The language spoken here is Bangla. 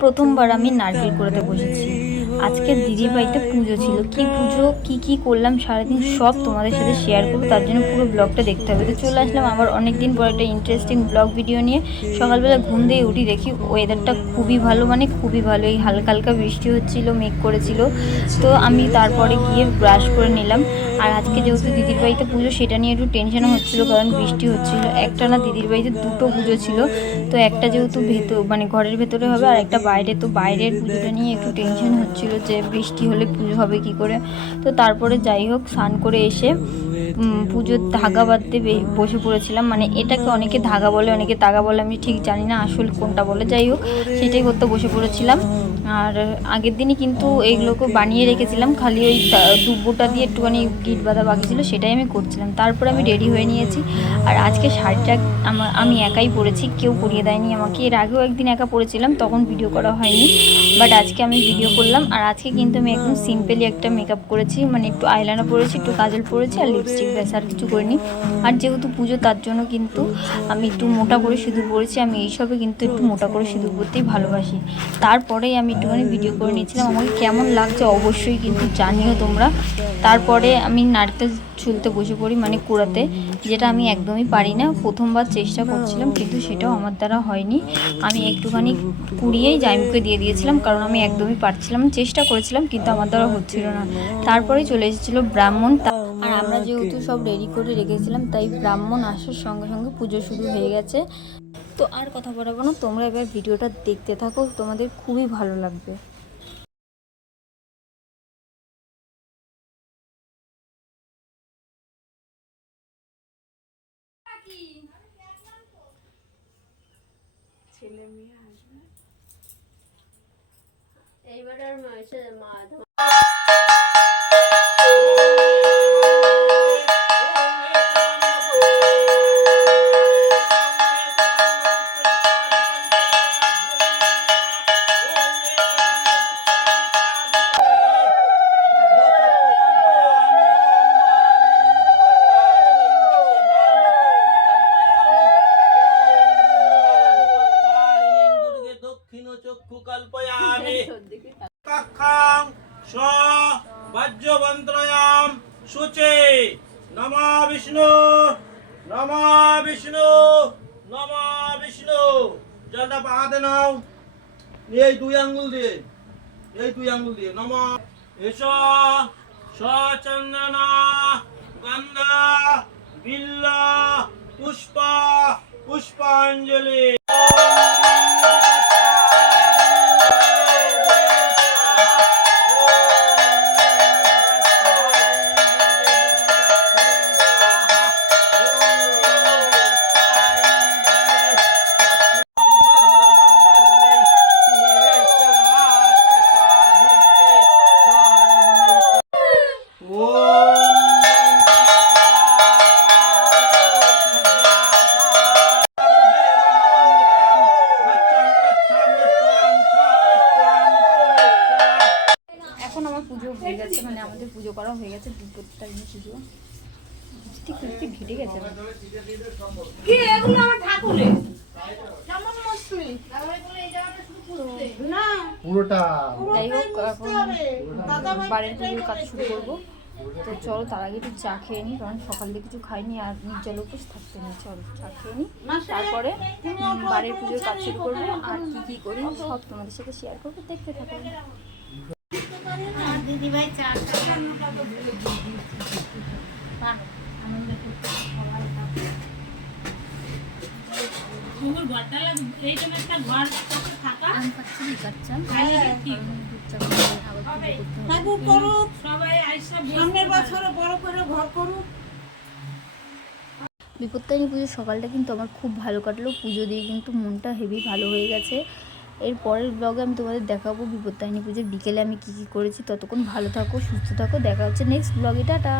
প্রথমবার আমি নারকেল কুড়াতে বসেছি। আজকে দিদির বাড়িতে পুজো ছিল। কি পুজো, কি কি করলাম সারাদিন সব তোমাদের সাথে শেয়ার করব। তার জন্য পুরো ব্লগটা দেখতে হবে। তো চলে আসলাম আবার অনেক দিন পর একটা ইন্টারেস্টিং ব্লগ ভিডিও নিয়ে। সকালবেলা ঘুম দিয়ে উঠি, দেখি ওয়েদারটা খুবই ভালো মানে খুবই ভালো। এই হালকা হালকা বৃষ্টি হচ্ছিল, মেঘ করেছিল। তো আমি তারপরে গিয়ে ব্রাশ করে নিলাম। আর আজকে যেহেতু দিদির বাড়িতে পুজো, সেটা নিয়ে একটু টেনশনও হচ্ছিল, কারণ বৃষ্টি হচ্ছিল। একটা না দিদির বাড়িতে দুটো পুজো ছিল। তো একটা যেহেতু ভেতর মানে ঘরের ভেতরে হবে, আর একটা বাইরে। তো বাইরের পুজোটা নিয়ে একটু টেনশন হচ্ছিল। যে বৃষ্টি হলে পুজো হবে কি করে? তো তারপরে যাই হোক স্নান করে এসে পুজোর ধাগা বাঁধতে বসে পড়েছিলাম। মানে এটাকে অনেকে ধাগা বলে, অনেকে তাগা বলে, আমি ঠিক জানি না আসল কোনটা বলে। যাই হোক, সেটাই করতে বসে পড়েছিলাম। আর আগের দিনই কিন্তু এইগুলোকে বানিয়ে রেখেছিলাম। খালি ওই দুব্বোটা দিয়ে একটুখানি গিট বাঁধা বাকি ছিল, সেটাই আমি করছিলাম। তারপর আমি রেডি হয়ে নিয়েছি। আর আজকে শাড়িটা আমার আমি একাই পরেছি, কেউ পরিয়ে দেয়নি আমাকে। এর আগেও একদিন একা পরেছিলাম, তখন ভিডিও করা হয়নি। বাট আজকে আমি ভিডিও করলাম। আর আজকে কিন্তু আমি একদম সিম্পলি একটা মেকআপ করেছি। মানে একটু আইলাইনার পরেছি, একটু কাজল পরেছি, আর লিপস্টিক ব্যাস আর কিছু করিনি। আর যেহেতু পুজো, তার জন্য কিন্তু আমি একটু মোটা করে সিঁদুর পরেছি। আমি এইসবে কিন্তু একটু মোটা করে সিঁদুর পরতেই ভালোবাসি। তারপরেই আমি একটুখানি ভিডিও করে নিয়েছিলাম। আমাকে কেমন লাগছে অবশ্যই কিন্তু জানিও তোমরা। তারপরে আমি নারকেল ছুলতে বসে পড়ি মানে কুড়াতে, যেটা আমি একদমই পারি না। প্রথমবার চেষ্টা করছিলাম, কিন্তু সেটাও আমার দ্বারা হয়নি। আমি একটুখানি কুড়িয়েই জাইমুকে দিয়ে দিয়েছিলাম, কারণ আমি একদমই পারছিলাম চেষ্টা করেছিলাম, কিন্তু আমার দ্বারা হচ্ছিল না। তারপরে চলে এসেছিল ব্রাহ্মণ আর আমরা যেহেতু সব রেডি করে রেখেছিলাম তাই ব্রাহ্মণ আসার সঙ্গে সঙ্গে পুজো শুরু হয়ে গেছে। তো আর কথা বলব না তোমরা এবার ভিডিওটা দেখতে থাকো তোমাদের খুবই ভালো লাগবে। ছেলে মেয়ে আসবে। এইবার আর মাসে মা দক্ষিণ চক্ষু কল্পয়ামি সর্দিকে কক্ষাং স বজ্রবন্ত্রয়াম শুচে নমা বিষ্ণু নমা বিষ্ণু নমা বিষ্ণু জলটা পাহাতে নাও এই দুই আঙ্গুল দিয়ে এই দুই আঙ্গুল দিয়ে নম এস সচন্দন গন্ধ বিল্ল পুষ্প পুষ্পাঞ্জলি। মানে আমাদের পুজো করা হয়ে গেছে বিপত্তারিণী পুজো। বৃষ্টি খুঁজতে ঘেটে গেছে কি এগুলো আমার ঠাকুরের কেমন মুশকিল পুরোটা। যাই হোক এখন দাদা ভাই বাড়ির পুজোর কাজ শুরু করব। তো চলো তার আগে একটু চা খেয়ে নিই কারণ সকাল দিয়ে কিছু খাইনি আর নির্জল উপোস থাকতে নেই। চলো চা খেয়ে নিই তারপরে বাড়ির পুজোর কাজ শুরু করব। আর কি কি করি সব তোমাদের সাথে শেয়ার করব। দেখতে থাকো দিদিভাই পুজোর সকালটা কিন্তু আমার খুব ভালো কাটলো। পুজো দিয়ে কিন্তু মনটা হেভি ভালো হয়ে গেছে। এর পরের ব্লগে আমি তোমাদের দেখাবো বিপত্তারিণী পুজোর বিকেলে আমি কী কী করেছি। ততক্ষণ ভালো থাকো, সুস্থ থাকো, দেখা হচ্ছে নেক্সট ব্লগে টাটা।